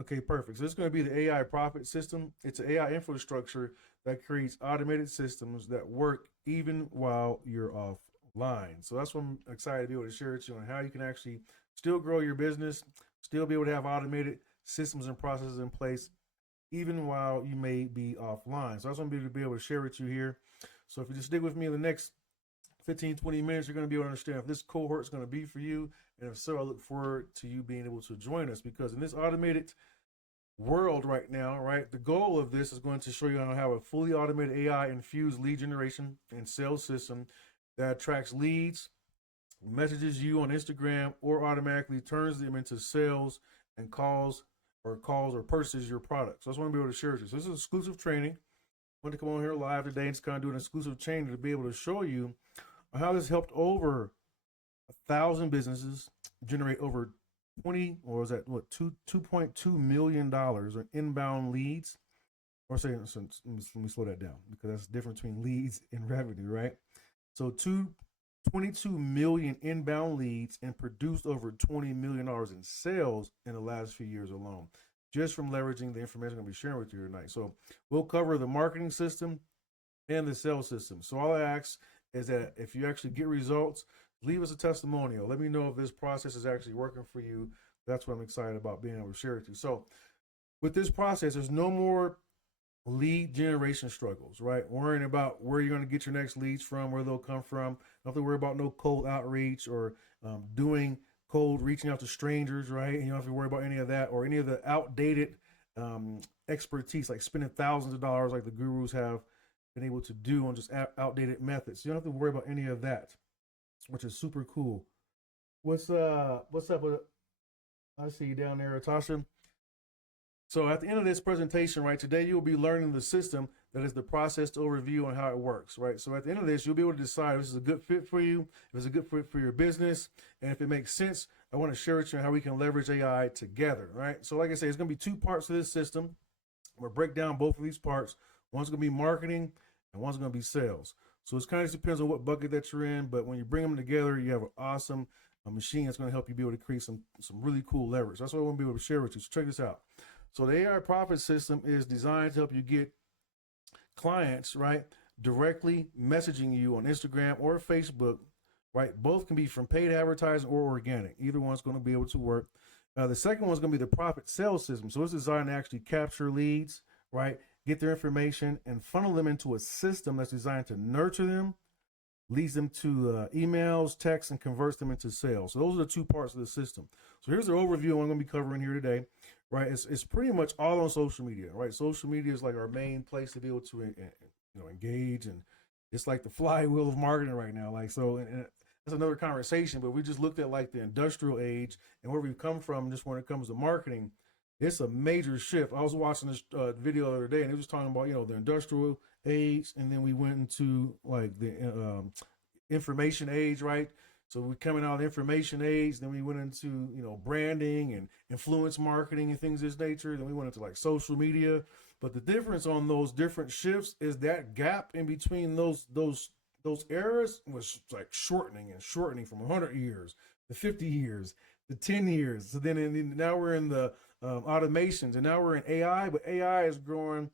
Okay, perfect. So this is going to be the AI profit system. It's an AI infrastructure that creates automated systems that work even while you're offline. So that's what I'm excited to be able to share with you on how you can actually still grow your business, still be able to have automated systems and processes in place even while you may be offline. So that's what I'm going to be able to share with you here. So if you just stick with me in the next 15, 20 minutes, you're going to be able to understand if this cohort is going to be for you. And if so, I look forward to you being able to join us because in this automated world right now, right, the goal of this is going to show you how to have a fully automated AI infused lead generation and sales system that attracts leads, messages you on Instagram, or automatically turns them into sales and calls or purchases your product. So that's what I'm going to be able to share with you. So this is exclusive training. I want to come on here live today and just kind of do an exclusive training to be able to show you how this helped over 1,000 businesses generate over 20 or was that what $2.2 million in inbound leads. Or say, so let me slow that down because that's the difference between leads and revenue, right? So 22 million inbound leads and produced over $20 million in sales in the last few years alone, just from leveraging the information I'm going to be sharing with you tonight. So we'll cover the marketing system and the sales system. So all I ask is that if you actually get results, leave us a testimonial. Let me know if this process is actually working for you. That's what I'm excited about being able to share with you. So with this process, there's no more lead generation struggles, right? Worrying about where you're going to get your next leads from, where they'll come from. Don't have to worry about no cold outreach or doing cold reaching out to strangers, right? And you don't have to worry about any of that or any of the outdated expertise, like spending thousands of dollars like the gurus have been able to do on just outdated methods. You don't have to worry about any of that, which is super cool. What's up with I see you down there, Tasha. So at the end of this presentation, right, today you'll be learning the system that is the process to overview on how it works, right? So at the end of this, you'll be able to decide if this is a good fit for you, if it's a good fit for your business, and if it makes sense, I want to share with you how we can leverage AI together, right? So like I say, it's going to be two parts to this system. I'm going to break down both of these parts. One's going to be marketing and one's going to be sales. So it kind of depends on what bucket that you're in, but when you bring them together, you have an awesome machine that's going to help you be able to create some really cool leverage. That's what I want to be able to share with you. So check this out. So the AI profit system is designed to help you get clients, right, directly messaging you on Instagram or Facebook, right? Both can be from paid advertising or organic. Either one's going to be able to work. The second one's going to be the profit sales system. So it's designed to actually capture leads, right, get their information and funnel them into a system that's designed to nurture them, leads them to emails, texts, and converts them into sales. So those are the two parts of the system. So here's the overview I'm going to be covering here today, right? It's pretty much all on social media, right? Social media is like our main place to be able to engage, and it's like the flywheel of marketing right now. Like so, and that's another conversation. But we just looked at like the industrial age and where we've come from, just when it comes to marketing. It's a major shift. I was watching this video the other day, and it was talking about the industrial age, and then we went into like the information age, right? So we're coming out of the information age, then we went into branding and influence marketing and things of this nature. Then we went into like social media. But the difference on those different shifts is that gap in between those eras was like shortening and shortening from 100 years to 50 years to 10 years. So then now we're in the automations, and now we're in AI, but AI is growing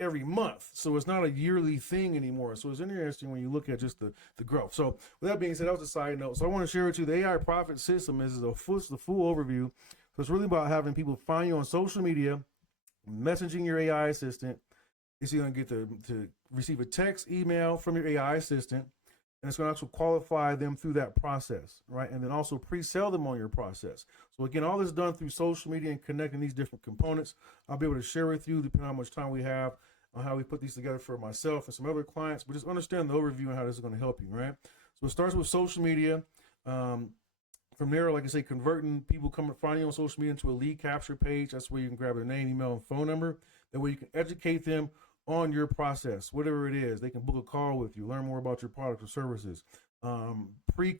every month. So it's not a yearly thing anymore. So it's interesting when you look at just the growth. So with that being said, that was a side note. So I want to share with you the AI profit system is the full overview. So it's really about having people find you on social media, messaging your AI assistant. It's going to get to receive a text, email from your AI assistant, and it's going to also qualify them through that process, right? And then also pre-sell them on your process. So again, all this done through social media and connecting these different components. I'll be able to share with you, depending on how much time we have, on how we put these together for myself and some other clients. But just understand the overview and how this is going to help you, right? So it starts with social media. From there, like I say, converting people coming finding you on social media into a lead capture page. That's where you can grab their name, email, and phone number. That way you can educate them on your process, whatever it is. They can book a call with you, learn more about your products or services. Before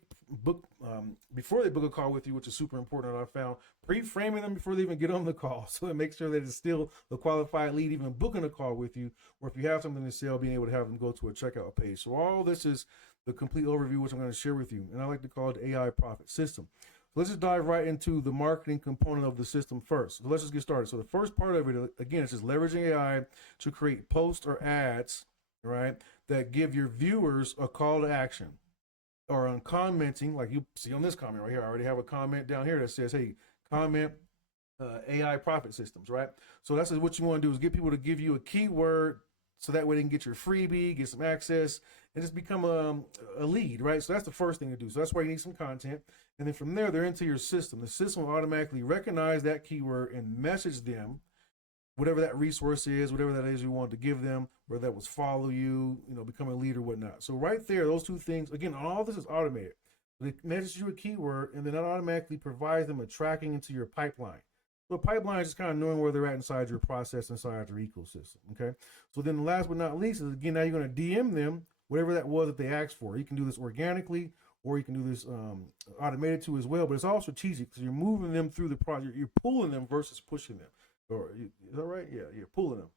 they book a call with you, which is super important, I found pre-framing them before they even get on the call, so it makes sure that it's still a qualified lead, even booking a call with you, or if you have something to sell, being able to have them go to a checkout page. So all this is the complete overview, which I'm going to share with you, and I like to call it the AI profit system. let's just dive right into the marketing component of the system first. So let's just get started. So the first part of it, again, is just leveraging AI to create posts or ads, right, that give your viewers a call to action. Or on commenting, like you see on this comment right here, I already have a comment down here that says, hey, comment AI profit systems, right? So that's what you want to do, is get people to give you a keyword, so that way they can get your freebie, get some access, and just become a lead, right? So that's the first thing to do. So that's why you need some content. And then from there, they're into your system. The system will automatically recognize that keyword and message them whatever that resource is, whatever that is you want to give them, whether that was follow you, become a lead or whatnot. So right there, those two things, again, all this is automated. They message you a keyword, and then that automatically provides them a tracking into your pipeline. So a pipeline is just kind of knowing where they're at inside your process, inside your ecosystem, okay? So then last but not least is, again, now you're going to DM them whatever that was that they asked for. You can do this organically, or you can do this automated too as well, but it's all strategic because you're moving them through the project. You're pulling them versus pushing them. Is that right? Yeah, you're pulling them.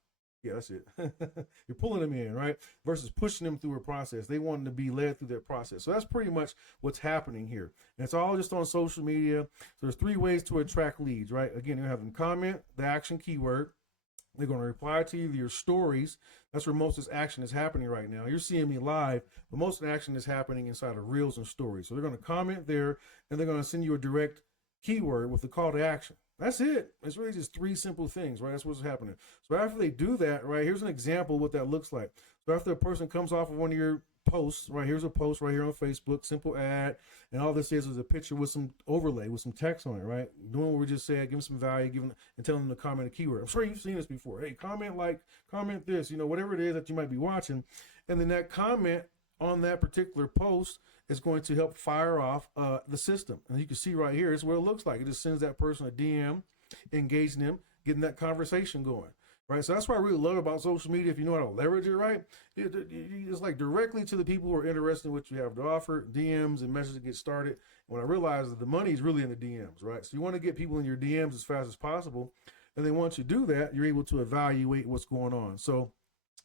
Yeah, that's it. You're pulling them in, right? Versus pushing them through a process. They want to be led through that process. So that's pretty much what's happening here. And it's all just on social media. So there's 3 ways to attract leads, right? Again, you're having comment, the action keyword. They're going to reply to you, your stories. That's where most of this action is happening right now. You're seeing me live, but most of the action is happening inside of reels and stories. So they're going to comment there, and they're going to send you a direct keyword with the call to action. That's it. It's really just 3 simple things, right? That's what's happening. So after they do that, right, here's an example of what that looks like. So after a person comes off of one of your posts, right, here's a post right here on Facebook, simple ad, and all this is a picture with some overlay, with some text on it, right? Doing what we just said, giving some value, and telling them to comment a keyword. I'm sure you've seen this before. Hey, comment this, whatever it is that you might be watching. And then that comment on that particular post is going to help fire off the system. And you can see right here, it's what it looks like. It just sends that person a DM, engaging them, getting that conversation going, right? So that's what I really love about social media. If you know how to leverage it right, it's like directly to the people who are interested in what you have to offer, DMs and messages get started. When I realized that the money is really in the DMs, right? So you want to get people in your DMs as fast as possible. And then once you do that, you're able to evaluate what's going on. So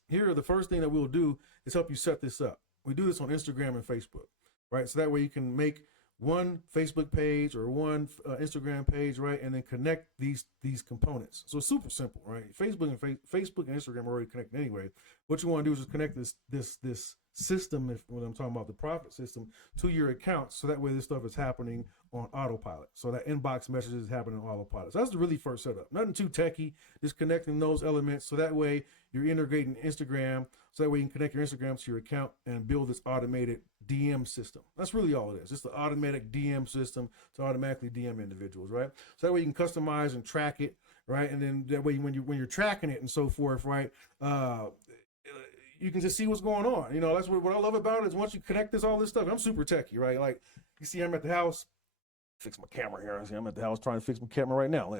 here, the first thing that we'll do is help you set this up. We do this on Instagram and Facebook, right? So that way you can make one Facebook page or one Instagram page, right? And then connect these components. So it's super simple, right? Facebook and Instagram are already connected anyway. What you want to do is just connect this system, when I'm talking about the profit system, to your account. So that way this stuff is happening on autopilot. So that inbox message is happening on autopilot. So that's the really first setup. Nothing too techy, just connecting those elements. So that way you're integrating Instagram. So that way you can connect your Instagram to your account and build this automated DM system. That's really all it is. Just the automatic DM system to automatically DM individuals, right? So that way you can customize and track it, right? And then that way when you're tracking it and so forth, right? You can just see what's going on. That's what I love about it, is once you connect all this stuff. I'm super techy, right? Like you see, I'm at the house, fix my camera here. I'm at the house trying to fix my camera right now.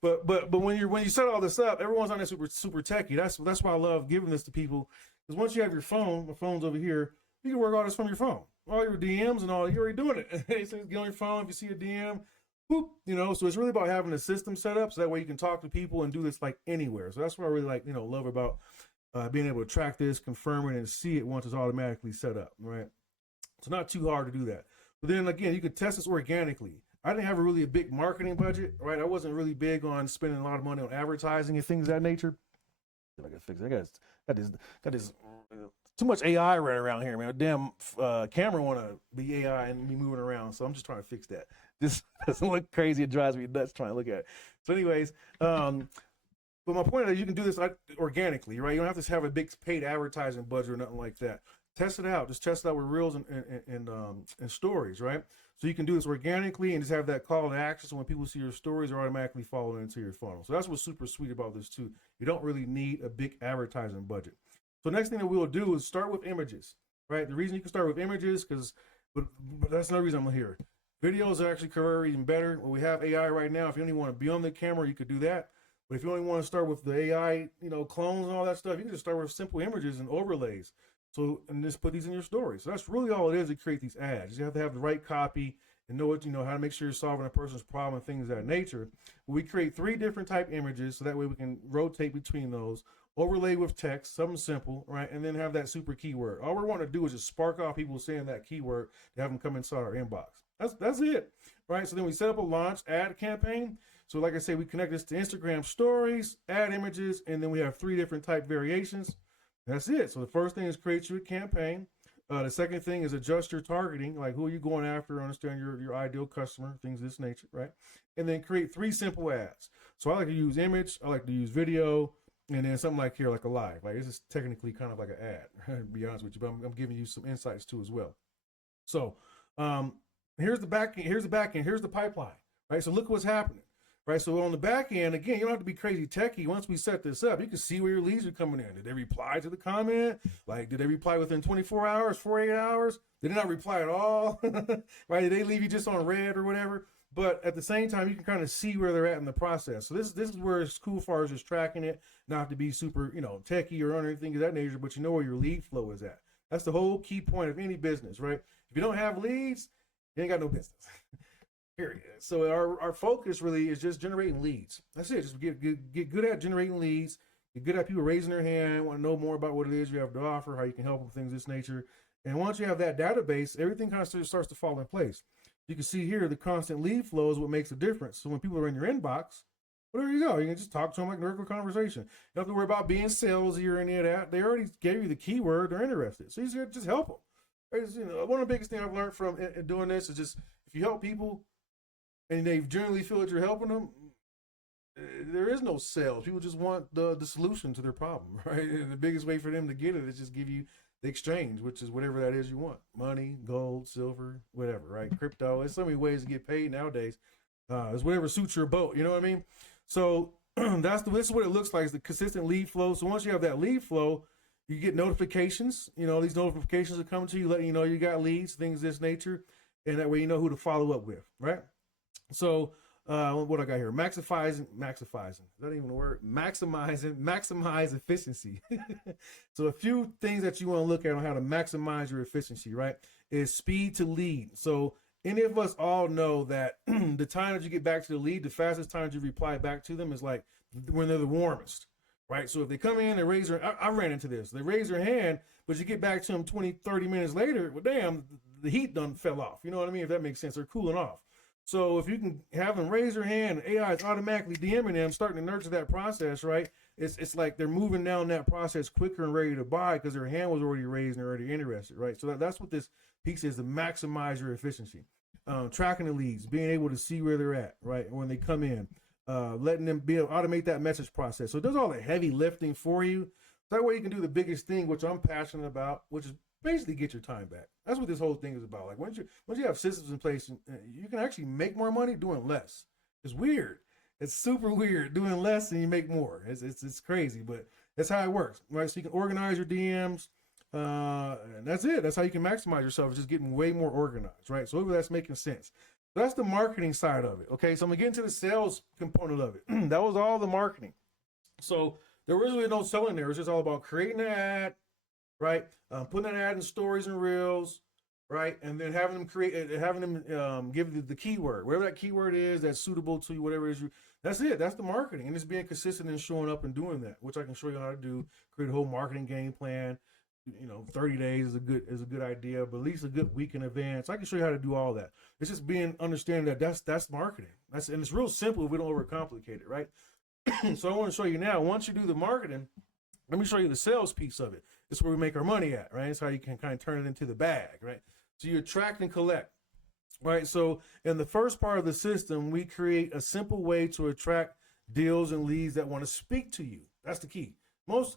But when you set all this up, everyone's on that super techy. That's why I love giving this to people, because once you have your phone, my phone's over here, you can work all this from your phone. All your DMs and all, you're already doing it. So get on your phone, if you see a DM, boop, so it's really about having a system set up so that way you can talk to people and do this like anywhere. So that's what I really love about being able to track this, confirm it, and see it once it's automatically set up, right? It's not too hard to do that. But then again, you could test this organically. I didn't have a big marketing budget, right? I wasn't really big on spending a lot of money on advertising and things of that nature. I gotta fix it. Got this too much AI running around here, man. Damn camera want to be AI and be moving around, so I'm just trying to fix that. This doesn't look crazy. It drives me nuts trying to look at it. So anyways, but my point is you can do this organically, right? You don't have to have a big paid advertising budget or nothing like that. Test it out. Just test it out with reels and stories, right? So you can do this organically and just have that call to action. So when people see your stories, they're automatically following into your funnel. So that's what's super sweet about this too. You don't really need a big advertising budget. So next thing that we'll do is start with images, right? The reason you can start with images, but that's another reason I'm here. Videos are actually even better. When we have AI right now, if you only want to be on the camera, you could do that. But if you only want to start with the AI, clones and all that stuff, you can just start with simple images and overlays. So, and just put these in your story. So that's really all it is to create these ads. You have to have the right copy and know how to make sure you're solving a person's problem and things of that nature. We create 3 different type images so that way we can rotate between those, overlay with text, something simple, right? And then have that super keyword. All we want to do is just spark off people saying that keyword to have them come inside our inbox. That's it, right? So then we set up a launch ad campaign. So like I say, we connect this to Instagram stories, ad images, and then we have 3 different type variations. That's it. So the first thing is create your campaign. The second thing is adjust your targeting, like who are you going after, understand your ideal customer, things of this nature, right? And then create 3 simple ads. So I like to use image, I like to use video, and then something like here, like a live. Like this is technically kind of like an ad, to be honest with you, but I'm giving you some insights too as well. So here's the back end, here's the pipeline, right? So look what's happening. Right, so on the back end, again, you don't have to be crazy techie. Once we set this up, you can see where your leads are coming in. Did they reply to the comment? Like, did they reply within 24 hours, 48 hours? Did they not reply at all? Right, did they leave you just on red or whatever? But at the same time, you can kind of see where they're at in the process. So this is where it's cool as far as just tracking it, not to be super, techie or anything of that nature, but you know where your lead flow is at. That's the whole key point of any business, right? If you don't have leads, you ain't got no business. Period. So our focus really is just generating leads. That's it. Just get good at generating leads. Get good at people raising their hand, want to know more about what it is you have to offer, how you can help them, things of this nature. And once you have that database, everything kind of starts to fall in place. You can see here the constant lead flow is what makes a difference. So when people are in your inbox, well, there you go. You can just talk to them like a regular conversation. You don't have to worry about being salesy or any of that. They already gave you the keyword. They're interested. So you just help them. One of the biggest things I've learned from doing this is just if you help people, and they generally feel that you're helping them, there is no sales. People just want the solution to their problem, right? And the biggest way for them to get it is just give you the exchange, which is whatever that is you want. Money, gold, silver, whatever, right? Crypto. There's so many ways to get paid nowadays. It's whatever suits your boat, you know what I mean? So this is what it looks like, is the consistent lead flow. So once you have that lead flow, you get notifications. These notifications are coming to you, letting you know you got leads, things of this nature. And that way you know who to follow up with, right? So what I got here, maximizing, is that even a word? Maximize efficiency. So a few things that you want to look at on how to maximize your efficiency, right, is speed to lead. So any of us all know that the time that you get back to the lead, the fastest time you reply back to them is like when they're the warmest, right? So if they come in and raise their, I ran into this, they raise their hand, but you get back to them 20, 30 minutes later, well, damn, the heat done fell off. You know what I mean? If that makes sense, they're cooling off. So if you can have them raise their hand, AI is automatically DMing them, starting to nurture that process, right? It's like they're moving down that process quicker and ready to buy because their hand was already raised and they're already interested, right? So that's what this piece is, to maximize your efficiency. Tracking the leads, being able to see where they're at, right, when they come in, letting them be able to automate that message process. So it does all the heavy lifting for you. That way you can do the biggest thing, which I'm passionate about, which is basically get your time back. That's what this whole thing is about. Like once you have systems in place, you can actually make more money doing less. It's weird. It's super weird doing less and you make more. It's crazy, but that's how it works, right? So you can organize your DMs, and that's it. That's how you can maximize yourself. It's just getting way more organized, right? So hopefully that's making sense. So that's the marketing side of it. Okay, so I'm gonna get into the sales component of it. That was all the marketing. So there was really no selling there. It was just all about creating an ad, right? Putting an ad in stories and reels, right? And then having them give the keyword, whatever that keyword is that's suitable to you, whatever it is that's it. That's the marketing. And it's being consistent and showing up and doing that, which I can show you how to do, create a whole marketing game plan. 30 days is a good idea, but at least a good week in advance. I can show you how to do all that. It's just understanding that that's marketing. And it's real simple if we don't overcomplicate it, right? So I want to show you now, once you do the marketing, let me show you the sales piece of it. This is where we make our money at, right? It's how you can kind of turn it into the bag, right? So you attract and collect, right? So in the first part of the system, we create a simple way to attract deals and leads that want to speak to you. That's the key. Most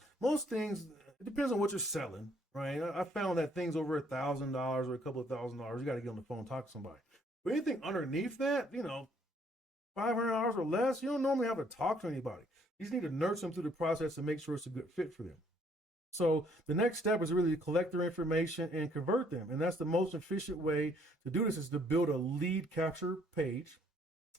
things, it depends on what you're selling, right? I found that things over $1,000 or a couple of $1,000, you got to get on the phone and talk to somebody. But anything underneath that, $500 or less, you don't normally have to talk to anybody. You just need to nurture them through the process and make sure it's a good fit for them. So the next step is really to collect their information and convert them. And that's the most efficient way to do this, is to build a lead capture page.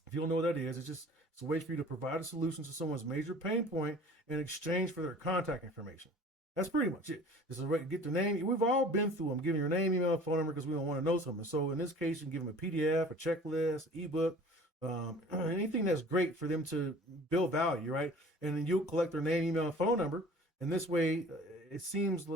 If you don't know what that is, it's a way for you to provide a solution to someone's major pain point in exchange for their contact information. That's pretty much it. This is a way to get their name. We've all been through them, giving your name, email, phone number, because we don't want to know something. So in this case, you can give them a PDF, a checklist, ebook, anything that's great for them to build value, right? And then you'll collect their name, email, and phone number. And this way, it seems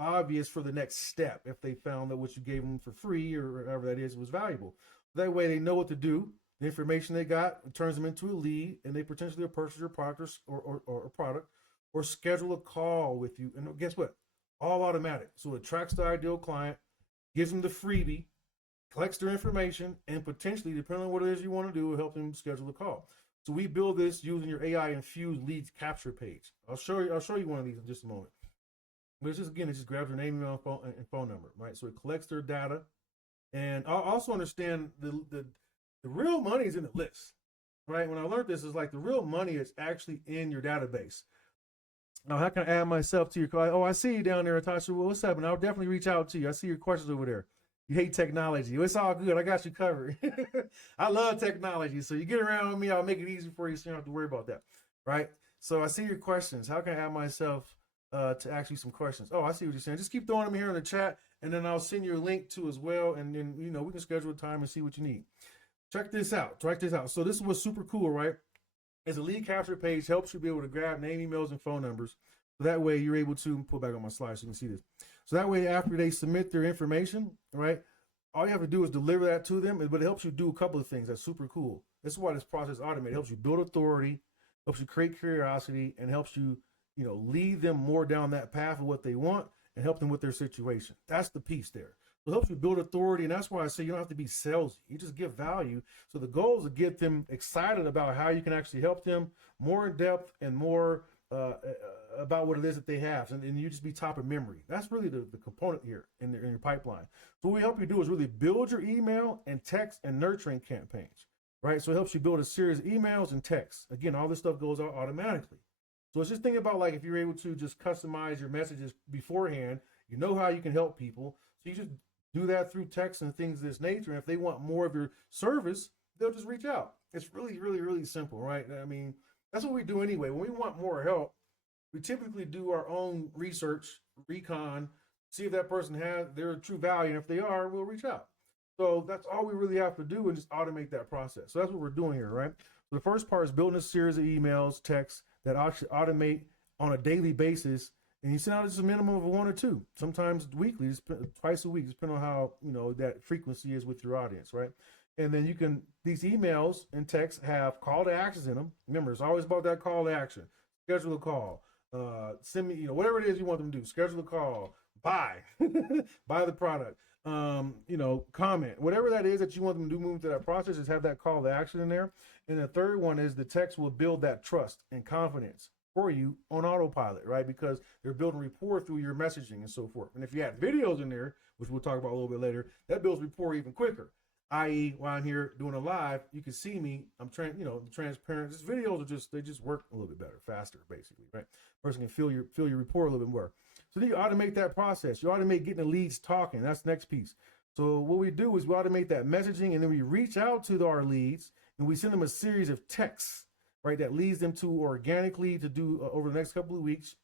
obvious for the next step if they found that what you gave them for free or whatever that is was valuable. That way they know what to do. The information they got turns them into a lead, and they potentially purchase your product or a product, or schedule a call with you. And guess what? All automatic. So it tracks the ideal client, gives them the freebie, collects their information, and potentially, depending on what it is you want to do, will help them schedule a call. So we build this using your AI infused leads capture page. I'll show you one of these in just a moment. But it's just, again, it just grabs their name, email, and phone number, right? So it collects their data. And I'll also understand the real money is in the list, right? When I learned this, it's like the real money is actually in your database. Now, how can I add myself to your call? Oh, I see you down there, Natasha. Well, what's up? And I'll definitely reach out to you. I see your questions over there. You hate technology. It's all good. I got you covered. I love technology. So you get around with me, I'll make it easy for you so you don't have to worry about that, right? So I see your questions. How can I add myself to ask you some questions? Oh, I see what you're saying. Just keep throwing them here in the chat, and then I'll send you a link to as well, and then, we can schedule a time and see what you need. Check this out. So this was super cool, right? It's a lead capture page, helps you be able to grab name, emails, and phone numbers. So that way you're able to pull back on my slide so you can see this. So that way, after they submit their information, right, all you have to do is deliver that to them, but it helps you do a couple of things that's super cool. This is why this process is automated. It helps you build authority, helps you create curiosity, and helps you, lead them more down that path of what they want and help them with their situation. That's the piece there. So it helps you build authority, and that's why I say you don't have to be salesy. You just give value. So the goal is to get them excited about how you can actually help them more in depth and more about what it is that they have, and you just be top of memory. That's really the component here in your pipeline. So what we help you do is really build your email and text and nurturing campaigns, right? So it helps you build a series of emails and texts. Again, all this stuff goes out automatically. So it's just thinking about, like, if you're able to just customize your messages beforehand, you know how you can help people. So you just do that through text and things of this nature. And if they want more of your service, they'll just reach out. It's really, really, really simple, right? I mean, that's what we do anyway. When we want more help, we typically do our own research, recon, see if that person has their true value. And if they are, we'll reach out. So that's all we really have to do, and just automate that process. So that's what we're doing here, right? So the first part is building a series of emails, texts that actually automate on a daily basis. And you send out just a minimum of 1 or 2, sometimes weekly, twice a week, depending on how, that frequency is with your audience, right? And then these emails and texts have call to actions in them. Remember, it's always about that call to action. Schedule a call. Send me, whatever it is you want them to do. Schedule a call. Buy. Buy the product. Comment. Whatever that is that you want them to do, move to that process, is have that call to action in there. And the third one is the text will build that trust and confidence for you on autopilot, right? Because they're building rapport through your messaging and so forth. And if you add videos in there, which we'll talk about a little bit later, that builds rapport even quicker. I.e., while I'm here doing a live, you can see me. I'm transparent. These videos they just work a little bit better, faster, basically, right? Person can feel your rapport a little bit more. So then you automate that process. You automate getting the leads talking. That's the next piece. So what we do is we automate that messaging, and then we reach out to our leads, and we send them a series of texts, right, that leads them to organically to do over the next couple of weeks.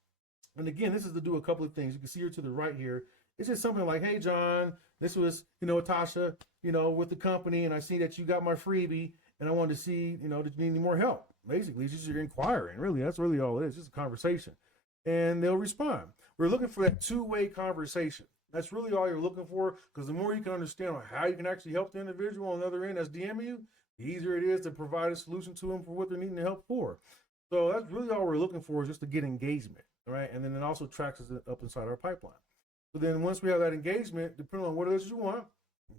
And again, this is to do a couple of things. You can see her to the right here. It's just something like, hey, John, this was, Tasha, with the company, and I see that you got my freebie, and I wanted to see, did you need any more help? Basically, it's just you're inquiring. Really, that's really all it is. Just a conversation. And they'll respond. We're looking for that two-way conversation. That's really all you're looking for, because the more you can understand how you can actually help the individual on the other end that's DMing you, the easier it is to provide a solution to them for what they're needing the help for. So that's really all we're looking for, is just to get engagement, right? And then it also tracks us up inside our pipeline. So then once we have that engagement, depending on what it is you want,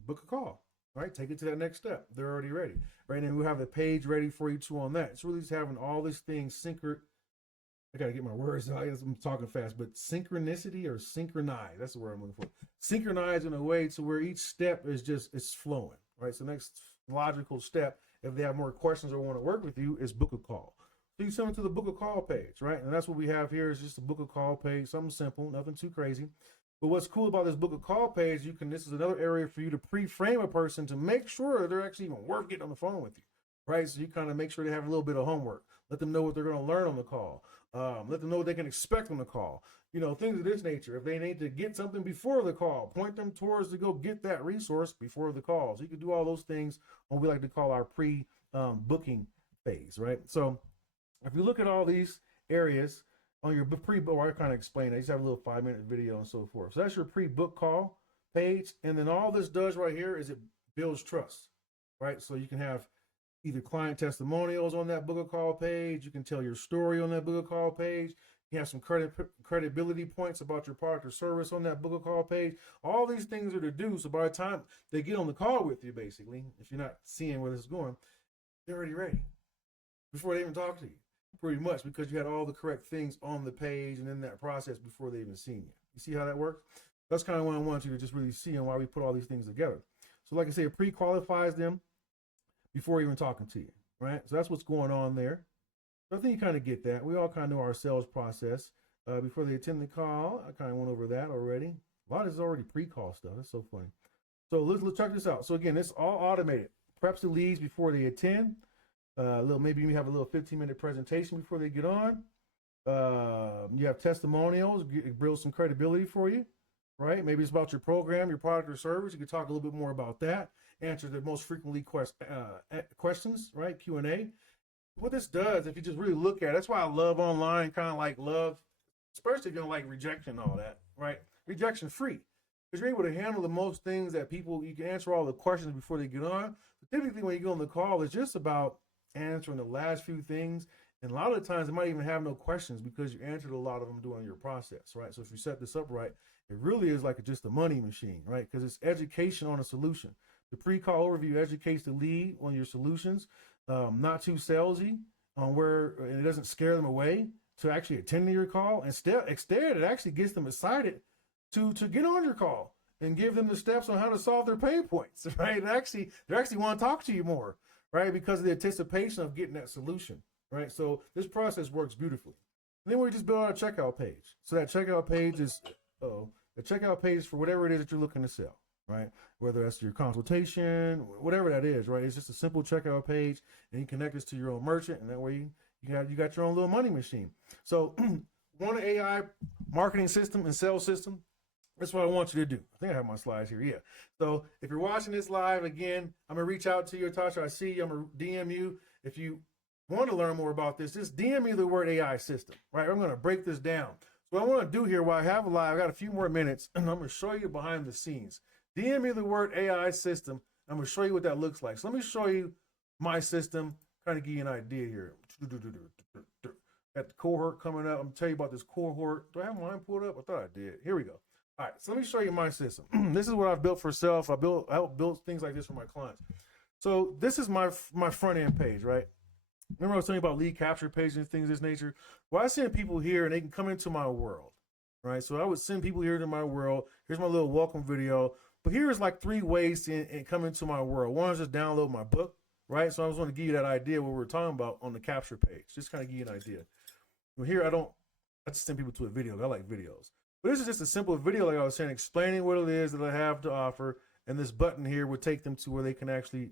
book a call, right? Take it to that next step. They're already ready, right? And we'll have the page ready for you too on that. It's really just having all these things I got to get my words out. I'm talking fast, but synchronicity or synchronize, that's the word I'm looking for. Synchronize in a way to where each step is flowing, right? So next logical step, if they have more questions or want to work with you, is book a call. So you send them to the book a call page, right? And that's what we have here, is just a book a call page, something simple, nothing too crazy. But what's cool about this book a call page, this is another area for you to pre-frame a person to make sure they're actually even worth getting on the phone with you, right? So you kind of make sure they have a little bit of homework. Let them know what they're going to learn on the call. Let them know what they can expect on the call. Things of this nature. If they need to get something before the call, point them towards to go get that resource before the call. So you can do all those things on what we like to call our pre-booking phase, right? So if you look at all these areas on your pre-book, I kind of explain it. I just have a little 5-minute video and so forth. So that's your pre-book call page. And then all this does right here is it builds trust. right? So you can have either client testimonials on that book of call page. You can tell your story on that book of call page. You have some credibility points about your product or service on that book of call page. All these things are to do. So by the time they get on the call with you, basically, if you're not seeing where this is going, they're already ready before they even talk to you, pretty much, because you had all the correct things on the page and in that process before they even seen you. You see how that works? That's kind of what I want you to just really see and why we put all these things together. So like I say, it pre-qualifies them before even talking to you, right? So that's what's going on there. So I think you kind of get that. We all kind of know our sales process. Before they attend the call, I kind of went over that already. A lot of this is already pre-call stuff. That's so funny. So let's check this out. So again, it's all automated. Preps the leads before they attend. Maybe you have a little 15-minute presentation before they get on. You have testimonials, build some credibility for you, right? Maybe it's about your program, your product or service. You can talk a little bit more about that. Answer the most frequently questions, right? Q&A. What this does, if you just really look at it, that's why I love online, kind of like love, especially if you don't like rejection and all that, right? Rejection free. Because you're able to handle the most things that people, you can answer all the questions before they get on. But typically when you go on the call, it's just about answering the last few things. And a lot of the times it might even have no questions because you answered a lot of them during your process, right? So if you set this up right, it really is like just a money machine, right? Because it's education on a solution. The pre-call overview educates the lead on your solutions, not too salesy, on where it doesn't scare them away to actually attend to your call. Instead, it actually gets them excited to get on your call and give them the steps on how to solve their pain points, right? They actually want to talk to you more, right? Because of the anticipation of getting that solution, right? So this process works beautifully. And then we just build our checkout page. So that checkout page is, the checkout page for whatever it is that you're looking to sell, right? Whether that's your consultation, whatever that is, right? It's just a simple checkout page, and you connect this to your own merchant, and that way you got your own little money machine. So one AI marketing system and sales system, that's what I want you to do. I think I have my slides here. Yeah. So if you're watching this live, again, I'm going to reach out to you, Tasha. I see you. I'm going to DM you. If you want to learn more about this, just DM me the word AI system, right? I'm going to break this down. So what I want to do here while I have a live, I got a few more minutes, and I'm going to show you behind the scenes. DM me the word AI system. I'm going to show you what that looks like. So let me show you my system, kind of give you an idea here. Got the cohort coming up. I'm going to tell you about this cohort. Do I have mine pulled up? I thought I did. Here we go. All right, so let me show you my system. This is what I've built for self. I help build things like this for my clients. So this is my front end page, right? Remember I was telling you about lead capture pages and things of this nature? Well, I send people here and they can come into my world, right? So I would send people here to my world. Here's my little welcome video. But here's like 3 ways to come into my world. One is just download my book, right? So I just want to give you that idea what we're talking about on the capture page. Just kind of give you an idea. Well, here I just send people to a video. I like videos. But this is just a simple video, like I was saying, explaining what it is that I have to offer. And this button here would take them to where they can actually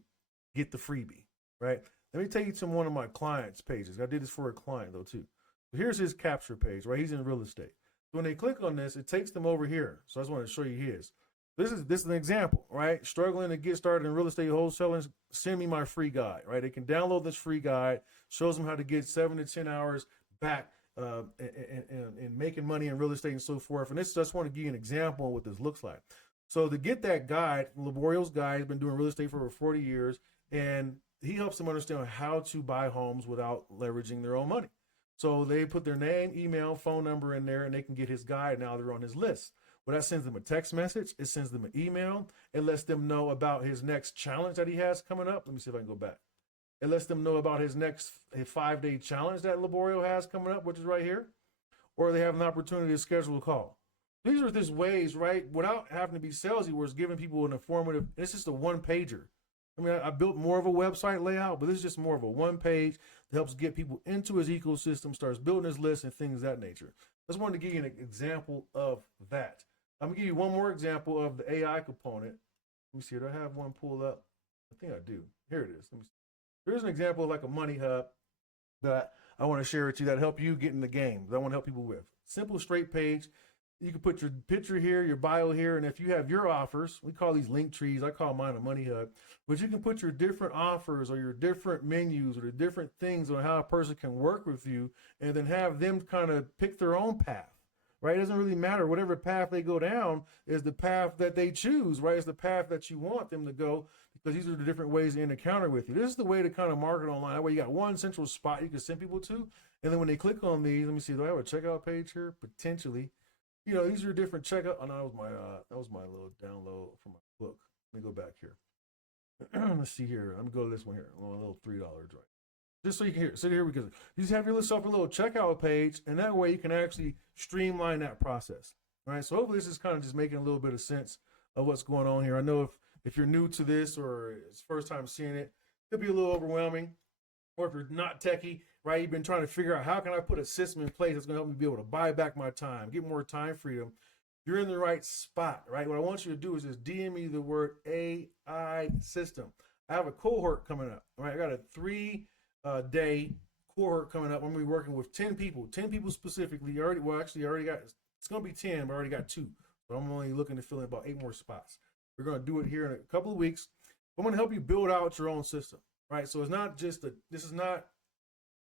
get the freebie, right? Let me take you to one of my clients' pages. I did this for a client, though, too. So here's his capture page, right? He's in real estate. So when they click on this, it takes them over here. So I just want to show you his. This is an example, right? Struggling to get started in real estate wholesaling, send me my free guide, right? They can download this free guide, shows them how to get 7 to 10 hours back and making money in real estate and so forth. And this, just want to give you an example of what this looks like. So to get that guide, Laborio's guide, has been doing real estate for over 40 years, and he helps them understand how to buy homes without leveraging their own money. So they put their name, email, phone number in there, and they can get his guide. Now they're on his list. Well, that sends them a text message. It sends them an email. It lets them know about his next challenge that he has coming up. Let me see if I can go back. It lets them know about his next 5-day challenge that Laborio has coming up, which is right here. Or they have an opportunity to schedule a call. These are just ways, right, without having to be salesy, where it's giving people an informative, it's just a one-pager. I mean, I built more of a website layout, but this is just more of a one page that helps get people into his ecosystem, starts building his list and things of that nature. I just wanted to give you an example of that. I'm gonna give you one more example of the AI component. Let me see, do I have one pulled up? I think I do. Here it is. Let me see. Here's an example of like a money hub that I want to share with you that help you get in the game, that I want to help people with. Simple, straight page. You can put your picture here, your bio here, and if you have your offers, we call these link trees. I call mine a money hub. But you can put your different offers or your different menus or the different things on how a person can work with you, and then have them kind of pick their own path, right? It doesn't really matter. Whatever path they go down is the path that they choose, right? It's the path that you want them to go, because these are the different ways to encounter with you. This is the way to kind of market online. That way you got one central spot you can send people to. And then when they click on these, let me see, do I have a checkout page here? Potentially. You know, these are different checkout. Oh, no, that was my little download from my book. Let me go back here. Let's see here. Let me go to this one here. A little $3 drive. Just so you can hear. So here we go. You just have yourself a little checkout page, and that way you can actually streamline that process. All right. So hopefully this is kind of just making a little bit of sense of what's going on here. I know if you're new to this or it's first time seeing it, it could be a little overwhelming. Or if you're not techie, right, you've been trying to figure out how can I put a system in place that's going to help me be able to buy back my time, get more time freedom. You're in the right spot, right? What I want you to do is just DM me the word AI system. I have a cohort coming up, right? I got a 3-day cohort coming up. I'm going to be working with 10 people specifically. I already got, it's going to be 10, but I already got 2. But I'm only looking to fill in about 8 more spots. We're going to do it here in a couple of weeks. I'm going to help you build out your own system, right? So it's not just this is not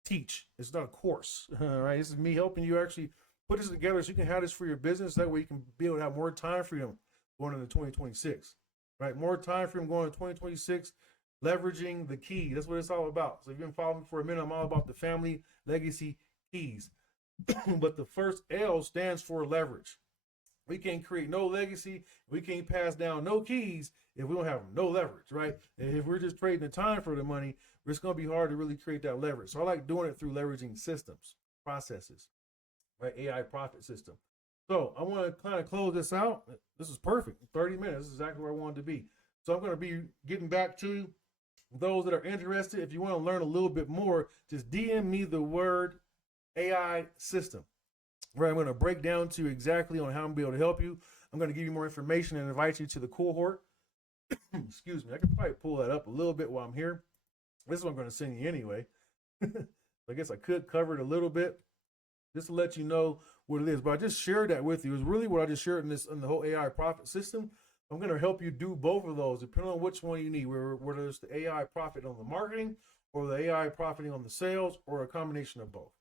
teach. It's not a course, right? This is me helping you actually put this together so you can have this for your business. That way you can be able to have more time freedom going into 2026, right? More time freedom going into 2026, leveraging the key. That's what it's all about. So if you've been following me for a minute, I'm all about the family legacy keys. But the first L stands for leverage. We can't create no legacy. We can't pass down no keys if we don't have no leverage, right? And if we're just trading the time for the money, it's going to be hard to really create that leverage. So I like doing it through leveraging systems, processes, right? AI profit system. So I want to kind of close this out. This is perfect. 30 minutes. This is exactly where I wanted to be. So I'm going to be getting back to those that are interested. If you want to learn a little bit more, just DM me the word AI system. Right, I'm going to break down to you exactly on how I'm going to be able to help you. I'm going to give you more information and invite you to the cohort. Excuse me. I can probably pull that up a little bit while I'm here. This is what I'm going to send you anyway. I guess I could cover it a little bit just to let you know what it is. But I just shared that with you. It's really what I just shared in the whole AI profit system. I'm going to help you do both of those depending on which one you need, whether it's the AI profit on the marketing or the AI profiting on the sales or a combination of both.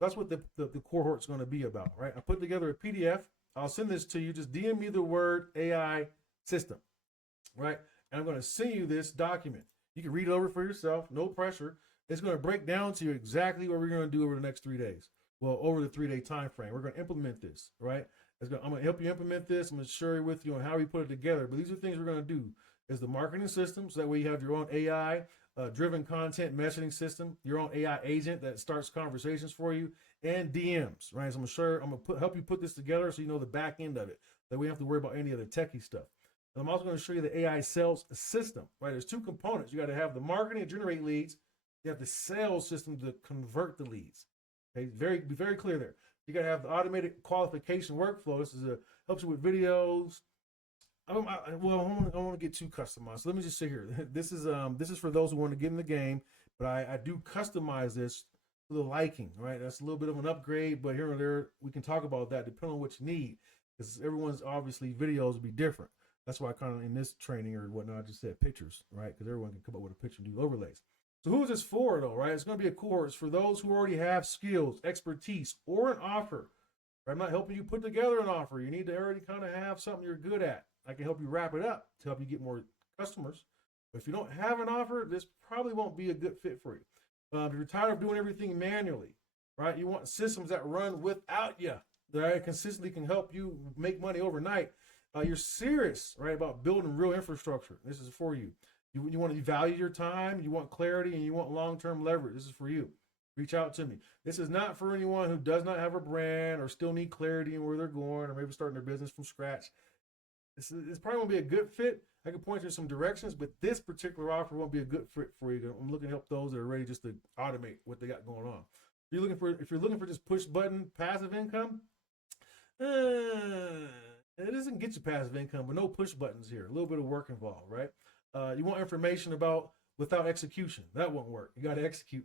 That's what the cohort's going to be about, right? I put together a PDF. I'll send this to you. Just DM me the word AI system, right? And I'm going to send you this document. You can read it over for yourself, no pressure. It's going to break down to you exactly what we're going to do over the next 3 days. Well, over the 3-day time frame, we're going to implement this, right? I'm going to help you implement this. I'm going to share with you on how we put it together. But these are things we're going to do. Is the marketing system, so that way you have your own AI driven content messaging system, your own AI agent that starts conversations for you, and DMs, right? So I'm going to help you put this together so you know the back end of it, that we don't have to worry about any of the techie stuff. And I'm also going to show you the AI sales system, right? There's 2 components. You got to have the marketing to generate leads. You have the sales system to convert the leads. Okay, be very clear there. You got to have the automated qualification workflow. This helps you with videos. I don't want to get too customized. So let me just say here, this is for those who want to get in the game, but I do customize this to the liking, right? That's a little bit of an upgrade, but here and there, we can talk about that depending on what you need, because everyone's obviously videos will be different. That's why I kind of, in this training or whatnot, I just said pictures, right? Because everyone can come up with a picture and do overlays. So who is this for though, right? It's going to be a course for those who already have skills, expertise, or an offer. I'm not helping you put together an offer. You need to already kind of have something you're good at. I can help you wrap it up to help you get more customers. But if you don't have an offer, this probably won't be a good fit for you. If you're tired of doing everything manually, right? You want systems that run without you, that consistently can help you make money overnight. You're serious, right, about building real infrastructure. This is for you. You want to value your time, you want clarity, and you want long-term leverage. This is for you. Reach out to me. This is not for anyone who does not have a brand or still need clarity in where they're going or maybe starting their business from scratch. This probably won't be a good fit. I can point you in some directions, but this particular offer won't be a good fit for you. I'm looking to help those that are ready just to automate what they got going on. If you're looking for just push button passive income, it doesn't get you passive income, but no push buttons here. A little bit of work involved, right? You want information about without execution. That won't work. You got to execute.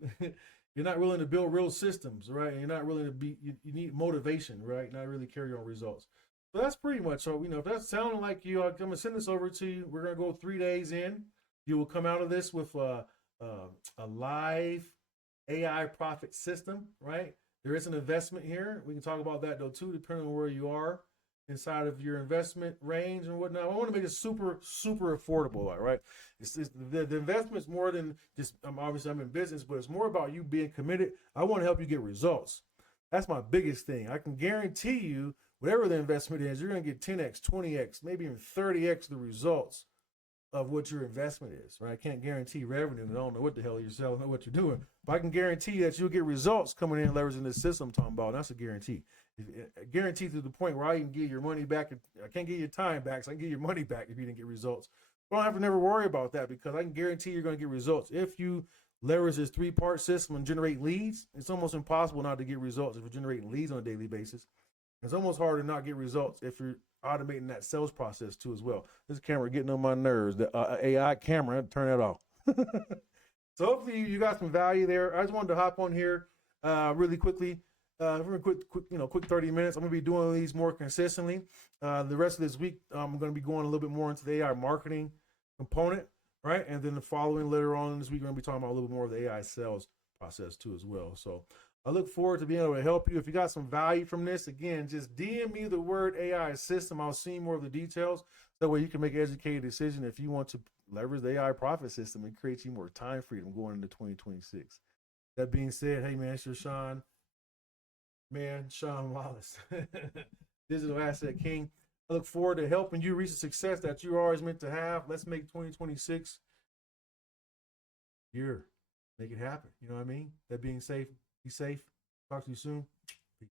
You're not willing to build real systems, right? And you're not willing to you need motivation, right? Not really carry on results. So that's pretty much. So, if that's sounding like you, I'm going to send this over to you. We're going to go 3 days in. You will come out of this with a live AI profit system, right? There is an investment here. We can talk about that though too, depending on where you are inside of your investment range and whatnot. I want to make it super, super affordable, all right? It's the investment's more than just, obviously I'm in business, but it's more about you being committed. I want to help you get results. That's my biggest thing. I can guarantee you, whatever the investment is, you're going to get 10x, 20x, maybe even 30x the results of what your investment is, right? I can't guarantee revenue. I don't know what the hell you're selling or what you're doing, but I can guarantee that you'll get results coming in leveraging this system I'm talking about. And that's a guarantee. A guarantee to the point where I can get your money back. I can't get your time back, so I can get your money back if you didn't get results. But I don't have to never worry about that because I can guarantee you're going to get results. If you leverage this 3-part system and generate leads, it's almost impossible not to get results if you're generating leads on a daily basis. It's almost hard to not get results if you're automating that sales process too as well. This camera getting on my nerves. The AI camera, turn that off. So hopefully you got some value there. I just wanted to hop on here really quickly. For a quick 30 minutes. I'm gonna be doing these more consistently. The rest of this week, I'm gonna be going a little bit more into the AI marketing component, right? And then the following later on in this week, we're gonna be talking about a little bit more of the AI sales process too as well. So I look forward to being able to help you. If you got some value from this, again, just DM me the word AI system. I'll see more of the details. That way you can make an educated decision if you want to leverage the AI profit system and create you more time freedom going into 2026. That being said, hey man, it's your Sean Wallace, Digital Asset King. I look forward to helping you reach the success that you're always meant to have. Let's make 2026 year. Make it happen. You know what I mean? That being safe. Be safe. Talk to you soon. Peace.